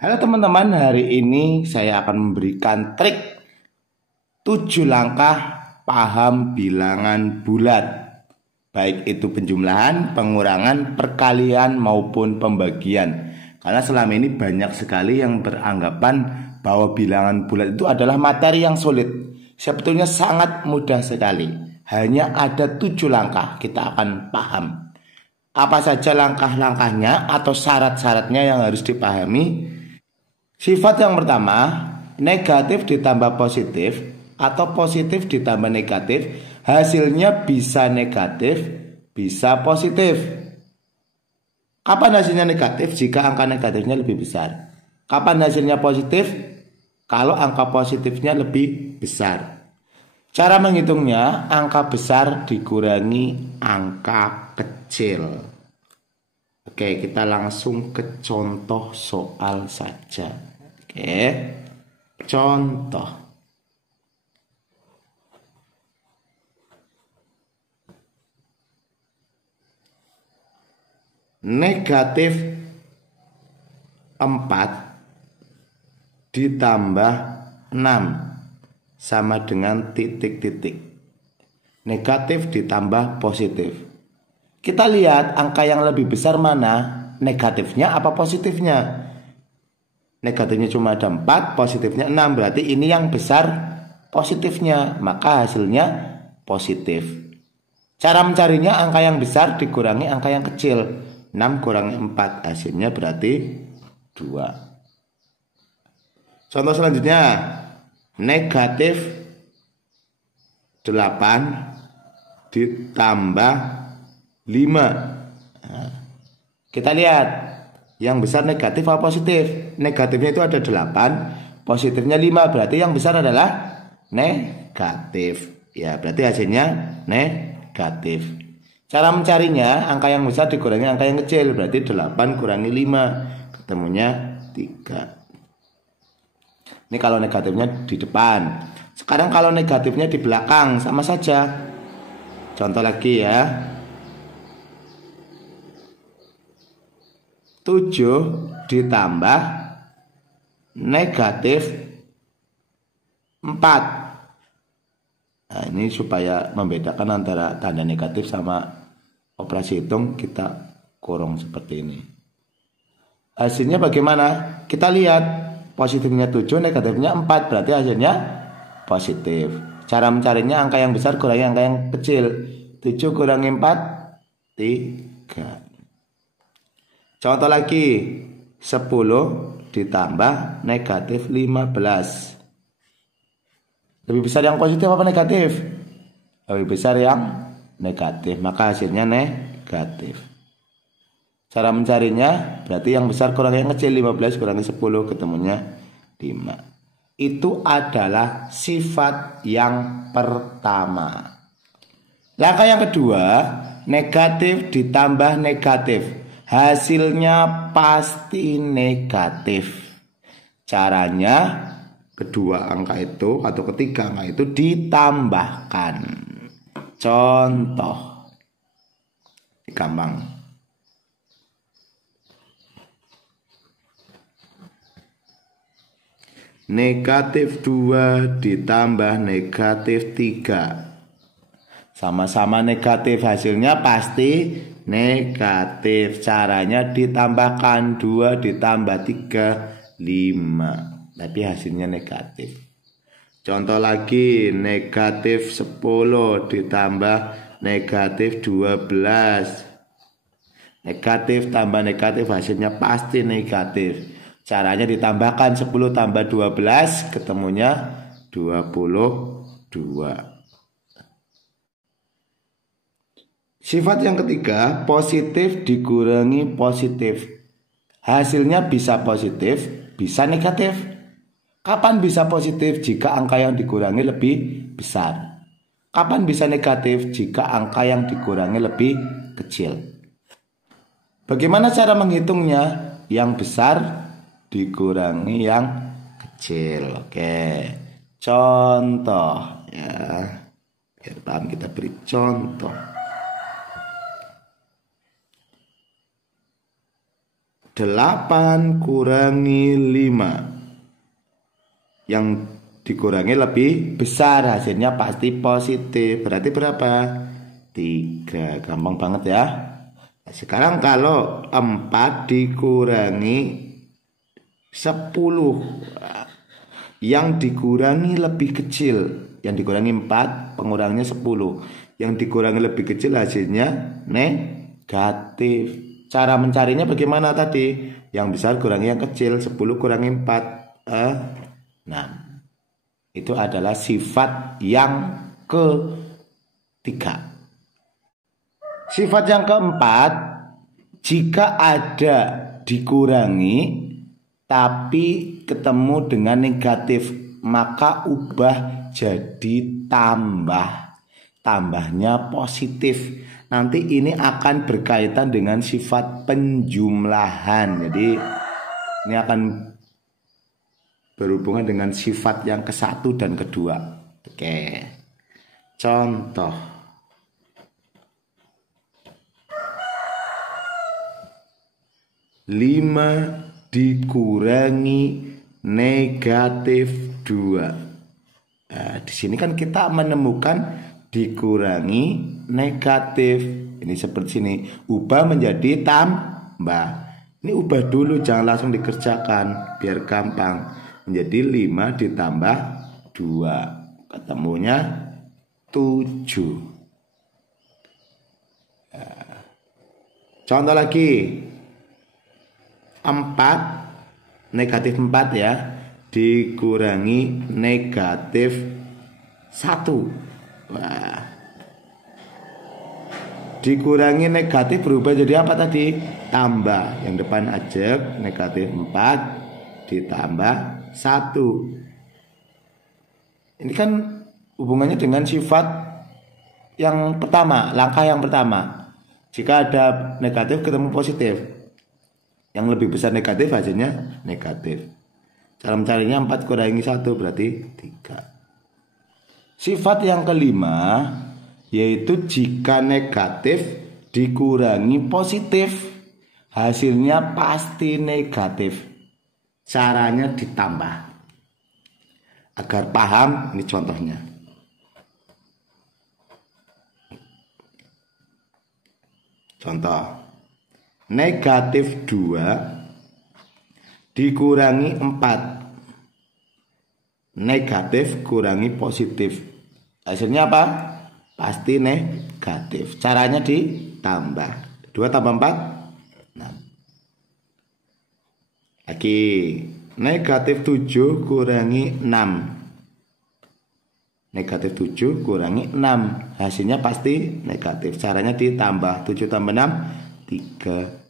Halo teman-teman, hari ini saya akan memberikan trik 7 langkah paham bilangan bulat, baik itu penjumlahan, pengurangan, perkalian maupun pembagian. Karena selama ini banyak sekali yang beranggapan bahwa bilangan bulat itu adalah materi yang sulit. Sebetulnya sangat mudah sekali. Hanya ada 7 langkah kita akan paham. Apa saja langkah-langkahnya atau syarat-syaratnya yang harus dipahami? Sifat yang pertama, negatif ditambah positif atau positif ditambah negatif, hasilnya bisa negatif, bisa positif. Kapan hasilnya negatif? Jika angka negatifnya lebih besar. Kapan hasilnya positif? Kalau angka positifnya lebih besar. Cara menghitungnya, angka besar dikurangi angka kecil. Oke, kita langsung ke contoh soal saja. Oke, contoh. Negatif 4 ditambah 6 sama dengan titik-titik. Negatif ditambah positif. Kita lihat angka yang lebih besar mana, negatifnya apa positifnya. Negatifnya cuma ada 4, positifnya 6. Berarti ini yang besar positifnya, maka hasilnya positif. Cara mencarinya, angka yang besar dikurangi angka yang kecil. 6 kurangi 4, hasilnya berarti 2. Contoh selanjutnya, negatif 8 ditambah 5. Nah, kita lihat yang besar negatif atau positif. Negatifnya itu ada 8, positifnya 5. Berarti yang besar adalah negatif. Ya, berarti hasilnya negatif. Cara mencarinya, angka yang besar dikurangi angka yang kecil. Berarti 8 kurangi 5, ketemunya 3. Ini kalau negatifnya di depan. Sekarang kalau negatifnya di belakang, sama saja. Contoh lagi ya. 7 ditambah negatif 4. Nah, ini supaya membedakan antara tanda negatif sama operasi hitung, kita kurung seperti ini. Hasilnya bagaimana? Kita lihat, positifnya 7, negatifnya 4, berarti hasilnya positif. Cara mencarinya, angka yang besar kurangi angka yang kecil. 7 kurangi 4, 3. Contoh lagi, 10 ditambah negatif 15. Lebih besar yang positif apa negatif? Lebih besar yang negatif, maka hasilnya negatif. Cara mencarinya, berarti yang besar kurangi yang kecil. 15 kurangi 10, ketemunya 5. Itu adalah sifat yang pertama. Langkah yang kedua, negatif ditambah negatif, hasilnya pasti negatif. Caranya, kedua angka itu atau ketiga angka itu ditambahkan. Contoh, gampang. Negatif 2 ditambah negatif 3. Sama-sama negatif, hasilnya pasti negatif. Caranya ditambahkan, 2 ditambah 3, 5. Tapi hasilnya negatif. Contoh lagi, negatif 10 ditambah negatif 12. Negatif tambah negatif, hasilnya pasti negatif. Caranya ditambahkan, 10 tambah 12, ketemunya 22. Sifat yang ketiga, positif dikurangi positif, hasilnya bisa positif, bisa negatif. Kapan bisa positif? Jika angka yang dikurangi lebih besar. Kapan bisa negatif? Jika angka yang dikurangi lebih kecil. Bagaimana cara menghitungnya? Yang besar dikurangi yang kecil. Oke, contoh ya, biar paham kita beri contoh. 8 kurangi 5. Yang dikurangi lebih besar, hasilnya pasti positif. Berarti berapa? 3. Gampang banget ya. Nah, sekarang kalau 4 dikurangi 10, yang dikurangi lebih kecil. Yang dikurangi 4, pengurangnya 10. Yang dikurangi lebih kecil, hasilnya negatif. Cara mencarinya bagaimana tadi? Yang besar kurangi yang kecil. 10 kurangi 4, 6. Itu adalah sifat yang ketiga. Sifat yang keempat, jika ada dikurangi tapi ketemu dengan negatif, maka ubah jadi tambah. Tambahnya positif. Nanti ini akan berkaitan dengan sifat penjumlahan. Jadi ini akan berhubungan dengan sifat yang ke-1 dan kedua. Oke. Contoh. Lima dikurangi negatif 2. Nah, di sini kan kita menemukan dikurangi negatif. Ini seperti sini. Ubah menjadi tambah. Ini ubah dulu, jangan langsung dikerjakan biar gampang. Menjadi 5 ditambah 2. Ketemunya 7. Nah, contoh lagi. 4 negatif 4 ya, dikurangi negatif 1. Wah. Dikurangi negatif berubah jadi apa tadi? Tambah. Yang depan ajak, negatif 4 ditambah 1. Ini kan hubungannya dengan sifat yang pertama, langkah yang pertama. Jika ada negatif ketemu positif, yang lebih besar negatif, hasilnya negatif. Cara mencarinya 4 kurangi 1 berarti 3. Sifat yang kelima, yaitu jika negatif dikurangi positif, hasilnya pasti negatif. Caranya ditambah. Agar paham, ini contohnya. Contoh. Negatif 2 dikurangi 4. Negatif kurangi positif. Hasilnya apa? Pasti negatif. Caranya ditambah. 2 tambah 4, 6. Lagi. Negatif 7 kurangi 6. Negatif 7 kurangi 6. Hasilnya pasti negatif. Caranya ditambah. 7 tambah 6, 13.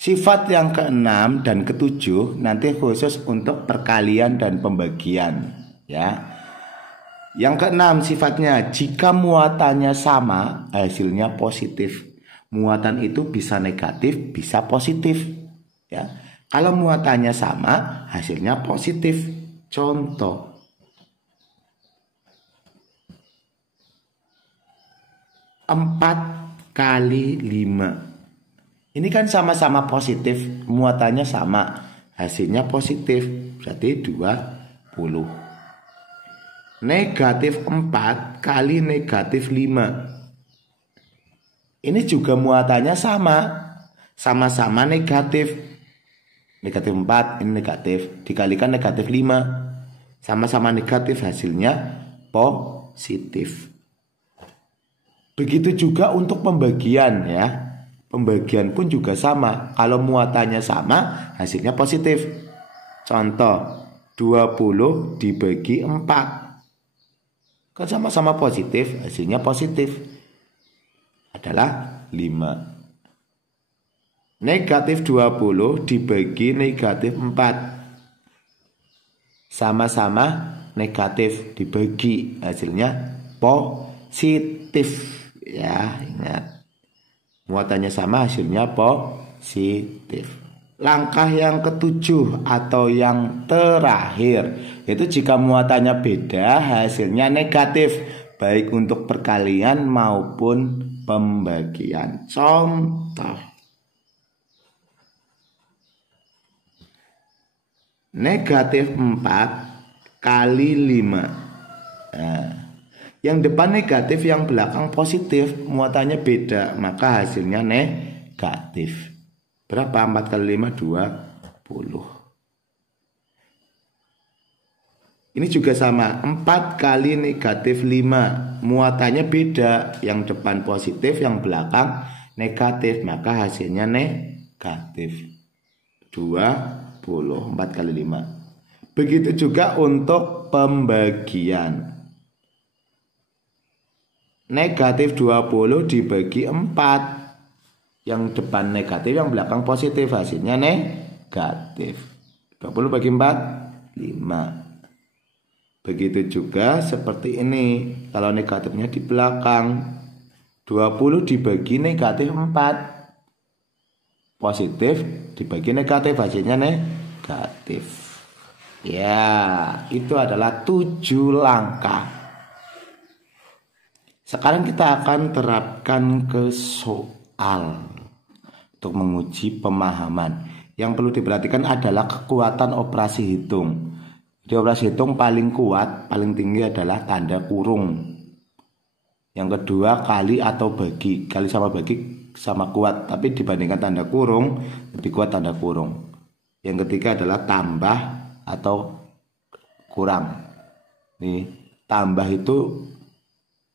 Sifat yang ke-6 dan ke-7 nanti khusus untuk perkalian dan pembagian ya. Yang ke-6 sifatnya jika muatannya sama, hasilnya positif. Muatan itu bisa negatif, bisa positif ya. Kalau muatannya sama, hasilnya positif. Contoh. 4 kali 5. Ini kan sama-sama positif, muatannya sama, hasilnya positif, berarti 20. Negatif 4 kali negatif 5. Ini juga muatannya sama, sama-sama negatif. Negatif 4, ini negatif, dikalikan negatif 5. Sama-sama negatif, hasilnya positif. Begitu juga untuk pembagian ya. Pembagian pun juga sama. Kalau muatannya sama, hasilnya positif. Contoh, 20 dibagi 4. Kan sama-sama positif, hasilnya positif. Adalah 5. Negatif 20 dibagi negatif 4. Sama-sama negatif dibagi, hasilnya positif. Ya, ingat. Muatannya sama, hasilnya positif. Langkah yang ke-7 atau yang terakhir, itu jika muatannya beda, hasilnya negatif, baik untuk perkalian maupun pembagian. Contoh. Negatif 4 kali 5. Nah, yang depan negatif, yang belakang positif, muatannya beda, maka hasilnya negatif. Berapa? 4 kali 5, 20. Ini juga sama, 4 kali negatif 5, muatannya beda, yang depan positif, yang belakang negatif, maka hasilnya negatif 20. 4 kali 5. Begitu juga untuk pembagian. Negatif 20 dibagi 4, yang depan negatif, yang belakang positif, hasilnya negatif. 20 bagi 4, 5. Begitu juga seperti ini, kalau negatifnya di belakang, 20 dibagi negatif 4, positif dibagi negatif, hasilnya negatif. Ya, itu adalah 7 langkah. Sekarang kita akan terapkan ke soal untuk menguji pemahaman. Yang perlu diperhatikan adalah kekuatan operasi hitung. Di operasi hitung paling kuat, paling tinggi adalah tanda kurung. Yang kedua kali atau bagi. Kali sama bagi sama kuat, tapi dibandingkan tanda kurung lebih kuat tanda kurung. Yang ketiga adalah tambah atau kurang. Nih, tambah itu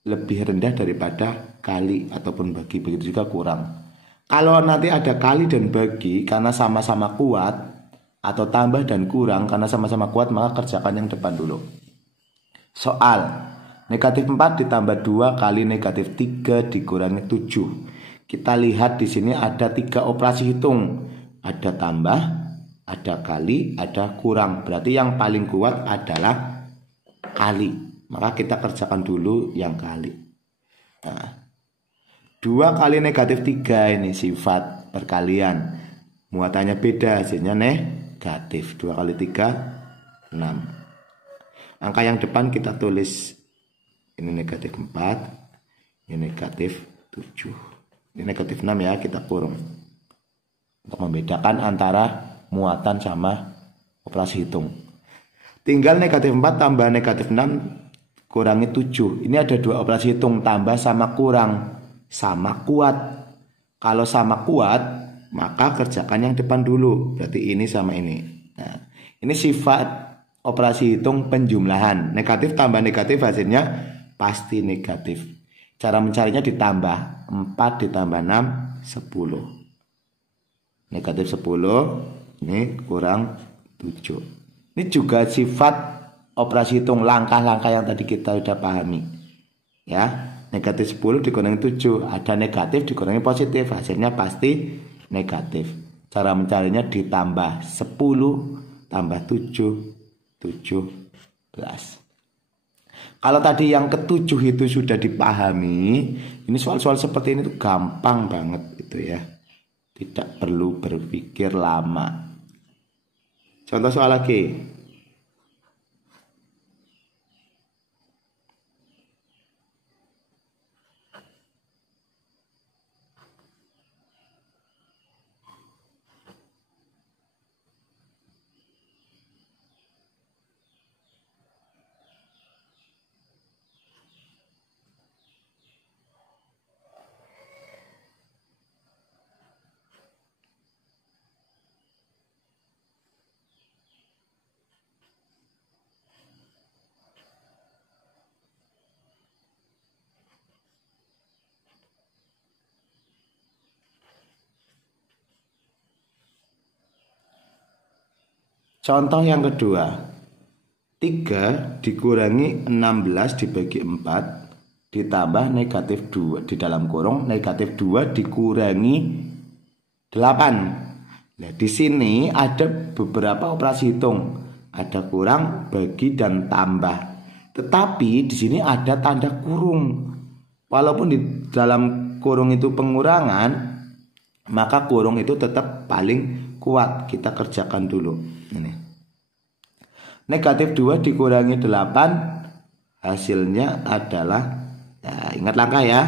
lebih rendah daripada kali ataupun bagi, begitu juga kurang. Kalau nanti ada kali dan bagi karena sama-sama kuat, atau tambah dan kurang karena sama-sama kuat, maka kerjakan yang depan dulu. Soal, negatif 4 ditambah 2 kali negatif 3 dikurangi 7. Kita lihat di sini ada 3 operasi hitung. Ada tambah, ada kali, ada kurang. Berarti yang paling kuat adalah kali. Maka kita kerjakan dulu yang kali. Nah, 2 kali negatif 3 ini sifat perkalian. Muatannya beda, hasilnya negatif. 2 kali 3, 6. Angka yang depan kita tulis. Ini negatif 4, ini negatif 7. Ini negatif 6 ya, kita kurung. Untuk membedakan antara muatan sama operasi hitung. Tinggal negatif 4 tambah negatif 6 kurangi 7. Ini ada 2 operasi hitung, tambah sama kurang. Sama kuat. Kalau sama kuat, maka kerjakan yang depan dulu. Berarti ini sama ini. Nah, ini sifat operasi hitung penjumlahan. Negatif tambah negatif hasilnya pasti negatif. Cara mencarinya ditambah. 4 ditambah 6, 10. Negatif 10. Ini kurang 7. Ini juga sifat operasi hitung, langkah-langkah yang tadi kita sudah pahami. Ya, negatif 10 dikurangi 7. Ada negatif dikurangi positif, hasilnya pasti negatif. Cara mencarinya ditambah 10 tambah 7, 17. Kalau tadi yang ketujuh itu sudah dipahami, ini soal-soal seperti ini tuh gampang banget itu ya. Tidak perlu berpikir lama. Contoh soal lagi. Contoh yang kedua, 3 dikurangi 16 dibagi 4 ditambah negatif 2 di dalam kurung negatif 2 dikurangi 8. Nah, di sini ada beberapa operasi hitung, ada kurang, bagi, dan tambah. Tetapi di sini ada tanda kurung. Walaupun di dalam kurung itu pengurangan, maka kurung itu tetap paling kuat. Kita kerjakan dulu. Ini. Negatif 2 dikurangi 8, hasilnya adalah, ya, ingat langkah ya,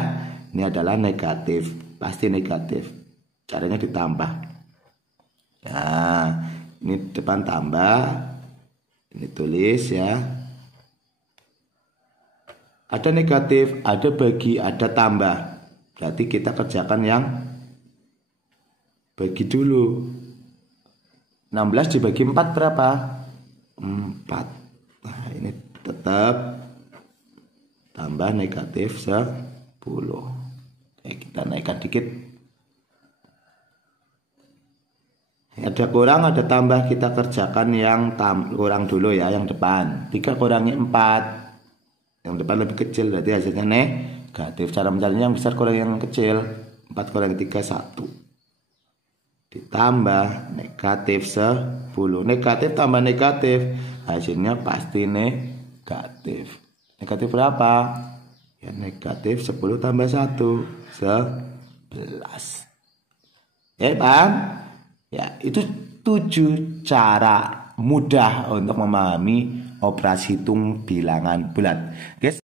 ini adalah negatif, pasti negatif. Caranya ditambah. Nah, Ini depan tambah, ini tulis ya. Ada negatif, ada bagi, ada tambah. Berarti kita kerjakan yang bagi dulu. 16 dibagi 4 berapa? 4. Nah, ini tetap tambah negatif 10. Kita naikkan dikit. Ada kurang, ada tambah, kita kerjakan yang kurang dulu ya, yang depan. 3 kurangi 4. Yang depan lebih kecil, berarti hasilnya negatif. Cara mencarinya yang besar kurang yang kecil. 4 kurangi 3, 1. Ditambah negatif 10. Negatif tambah negatif, hasilnya pasti negatif. Negatif berapa? Ya negatif 10 tambah 1, 11. Ya paham? Ya, itu 7 cara mudah untuk memahami operasi hitung bilangan bulat. Guys.